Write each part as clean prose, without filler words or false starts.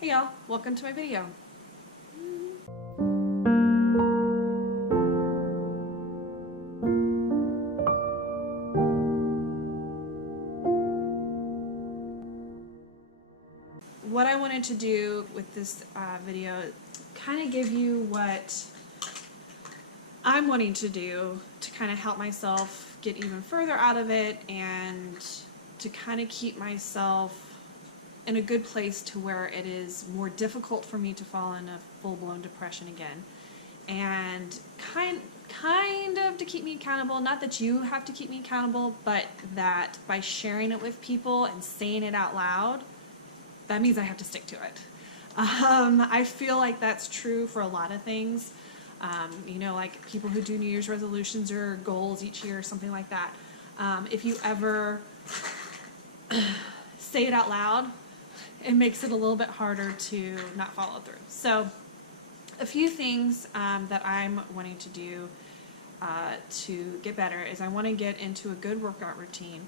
Hey y'all, welcome to my video. What I wanted to do with this video, kind of give you what I'm wanting to do to kind of help myself get even further out of it and to kind of keep myself in a good place to where it is more difficult for me to fall in a full-blown depression again. And kind of to keep me accountable, not that you have to keep me accountable, but that by sharing it with people and saying it out loud, that means I have to stick to it. I feel like that's true for a lot of things. You know, like people who do New Year's resolutions or goals each year or something like that. If you ever say it out loud, it makes it a little bit harder to not follow through. So a few things that I'm wanting to do to get better is I want to get into a good workout routine.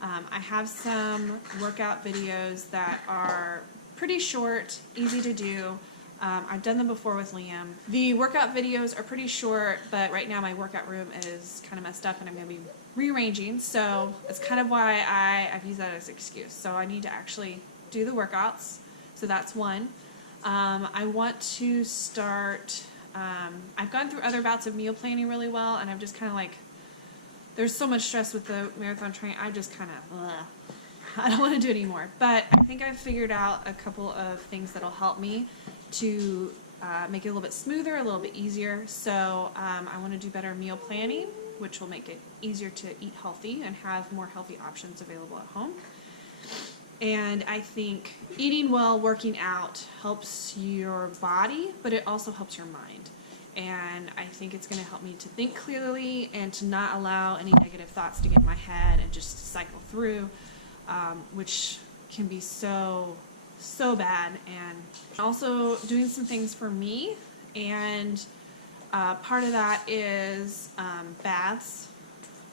I have some workout videos that are pretty short, easy to do. I've done them before with Liam. The workout videos are pretty short, but right now my workout room is kind of messed up and I'm going to be rearranging, so it's kind of why I've used that as an excuse. So I need to actually do the workouts, so that's one. I want to start, I've gone through other bouts of meal planning really well, and I'm just kind of like, there's so much stress with the marathon training, I just kind of, I don't want to do it anymore. But I think I've figured out a couple of things that'll help me to make it a little bit smoother, a little bit easier. So I want to do better meal planning, which will make it easier to eat healthy and have more healthy options available at home. And I think eating well, working out helps your body, but it also helps your mind. And I think it's going to help me to think clearly and to not allow any negative thoughts to get in my head and just cycle through, which can be so bad. And also doing some things for me, and part of that is baths.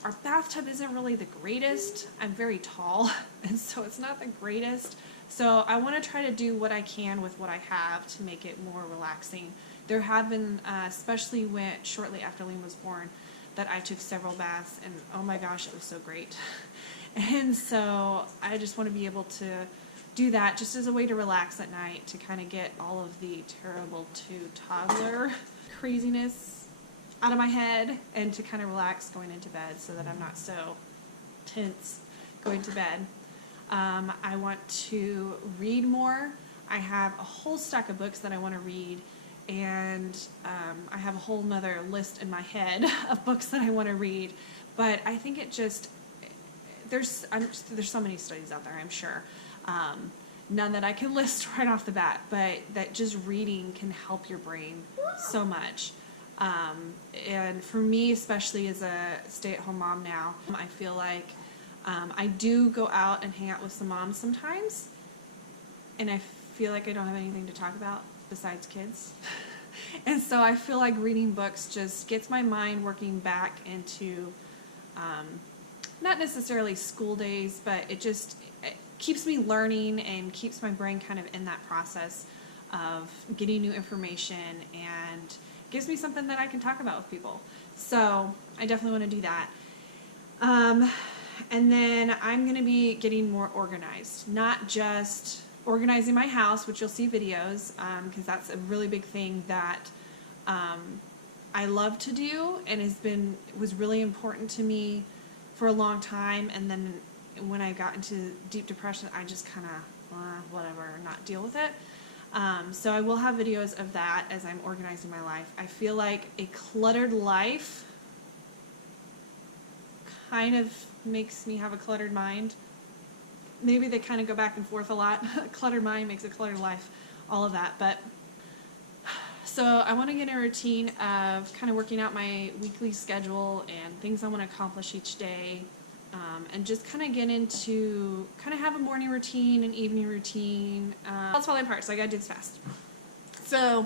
Our bathtub isn't really the greatest. I'm very tall, and so it's not the greatest. So I want to try to do what I can with what I have to make it more relaxing. There have been, especially shortly after Liam was born, that I took several baths, and oh my gosh, it was so great. And so I just want to be able to do that just as a way to relax at night, to kind of get all of the terrible toddler craziness out of my head, and to kind of relax going into bed so that I'm not so tense going to bed. I want to read more. I have a whole stack of books that I want to read, and I have a whole nother list in my head of books that I want to read. But I think it just, there's so many studies out there, I'm sure. None that I can list right off the bat, but that just reading can help your brain so much. And for me, especially as a stay-at-home mom now, I feel like I do go out and hang out with some moms sometimes, and I feel like I don't have anything to talk about besides kids. And so I feel like reading books just gets my mind working back into not necessarily school days, but it keeps me learning and keeps my brain kind of in that process of getting new information, and gives me something that I can talk about with people. So I definitely want to do that. And then I'm going to be getting more organized, not just organizing my house, which you'll see videos, because that's a really big thing that I love to do and was really important to me for a long time. And then when I got into deep depression, I just kind of whatever, not deal with it. So I will have videos of that as I'm organizing my life. I feel like a cluttered life kind of makes me have a cluttered mind. Maybe they kind of go back and forth a lot. A cluttered mind makes a cluttered life, all of that. But so I want to get in a routine of kind of working out my weekly schedule and things I want to accomplish each day. And just kind of get into, kind of have a morning routine, an evening routine. That's falling apart, so I gotta do this fast. So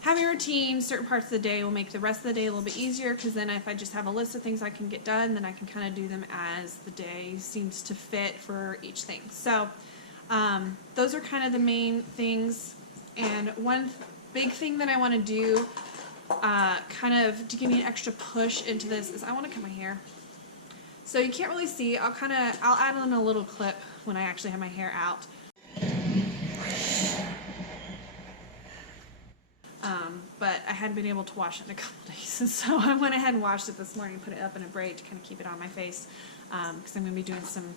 having a routine, certain parts of the day will make the rest of the day a little bit easier, because then if I just have a list of things I can get done, then I can kind of do them as the day seems to fit for each thing. So Those are kind of the main things. And one big thing that I want to do, kind of to give me an extra push into this, is I want to cut my hair. So you can't really see. I'll add in a little clip when I actually have my hair out. But I hadn't been able to wash it in a couple days, and so I went ahead and washed it this morning and put it up in a braid to kind of keep it on my face, because I'm going to be doing some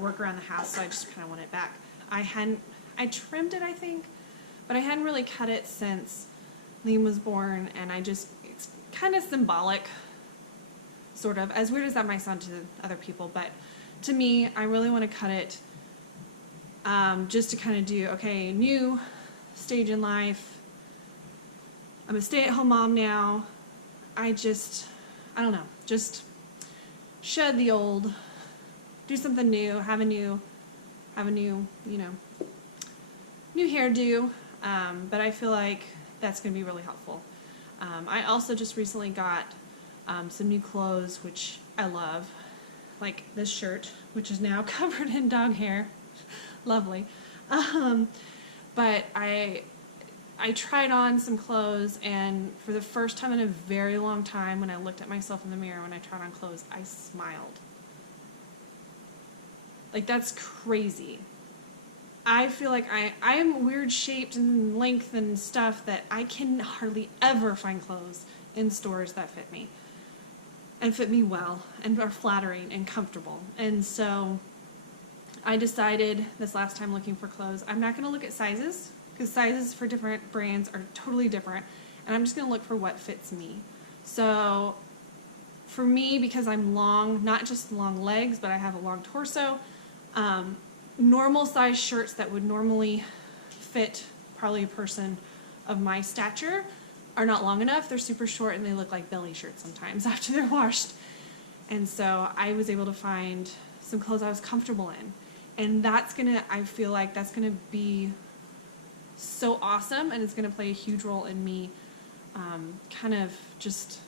work around the house, so I just kind of want it back. I trimmed it, I think, but I hadn't really cut it since Liam was born, and it's kind of symbolic, sort of, as weird as that might sound to other people, but to me, I really want to cut it just to kind of do, okay, new stage in life. I'm a stay-at-home mom now. I don't know, just shed the old, do something new, have a new, new hairdo. But I feel like that's going to be really helpful. I also just recently got some new clothes, which I love, like this shirt, which is now covered in dog hair. Lovely. But I tried on some clothes, and for the first time in a very long time, when I looked at myself in the mirror when I tried on clothes, I smiled. Like, that's crazy. I feel like I am weird shaped and length and stuff that I can hardly ever find clothes in stores that fit me and fit me well and are flattering and comfortable. And so I decided this last time looking for clothes, I'm not going to look at sizes, because sizes for different brands are totally different, and I'm just going to look for what fits me. So for me, because I'm long, not just long legs, but I have a long torso, normal size shirts that would normally fit probably a person of my stature are not long enough. They're super short and they look like belly shirts sometimes after they're washed. And so I was able to find some clothes I was comfortable in. And I feel like that's gonna be so awesome, and it's gonna play a huge role in me kind of just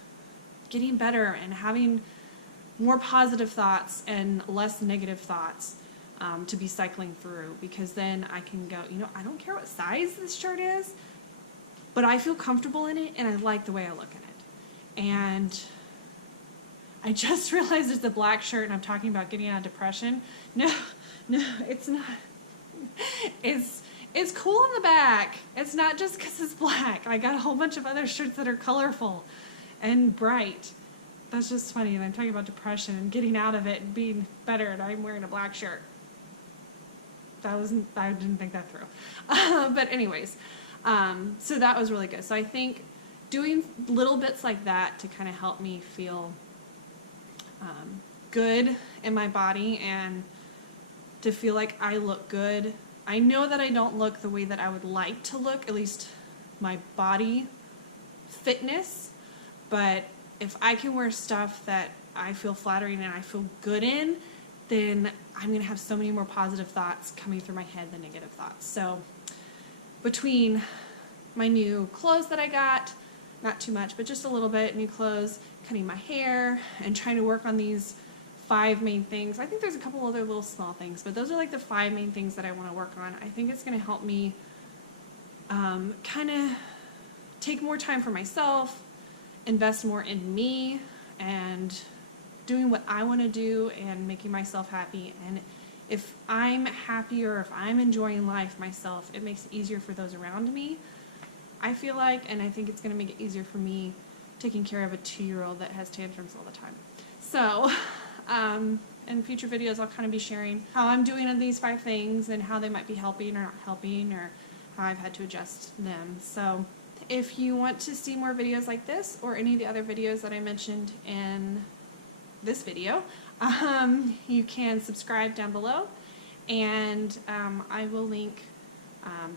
getting better and having more positive thoughts and less negative thoughts to be cycling through, because then I can go, I don't care what size this shirt is, but I feel comfortable in it and I like the way I look in it. And I just realized it's a black shirt and I'm talking about getting out of depression. No, it's not. It's cool in the back. It's not just because it's black. I got a whole bunch of other shirts that are colorful and bright. That's just funny. And I'm talking about depression and getting out of it and being better, and I'm wearing a black shirt. I didn't think that through. But anyways, so that was really good. So I think doing little bits like that to kind of help me feel good in my body and to feel like I look good. I know that I don't look the way that I would like to look, at least my body fitness, but if I can wear stuff that I feel flattering and I feel good in, then I'm going to have so many more positive thoughts coming through my head than negative thoughts. So between my new clothes that I got, not too much, but just a little bit, new clothes, cutting my hair, and trying to work on these 5 main things. I think there's a couple other little small things, but those are like the 5 main things that I want to work on. I think it's going to help me kind of take more time for myself, invest more in me, and doing what I want to do and making myself happy. And if I'm happy or if I'm enjoying life myself, it makes it easier for those around me, I feel like, and I think it's going to make it easier for me taking care of a 2-year-old that has tantrums all the time. So in future videos, I'll kind of be sharing how I'm doing on these 5 things and how they might be helping or not helping, or how I've had to adjust them. So if you want to see more videos like this or any of the other videos that I mentioned in this video, you can subscribe down below, and I will link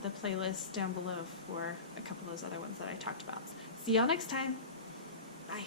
the playlist down below for a couple of those other ones that I talked about. See y'all next time. Bye.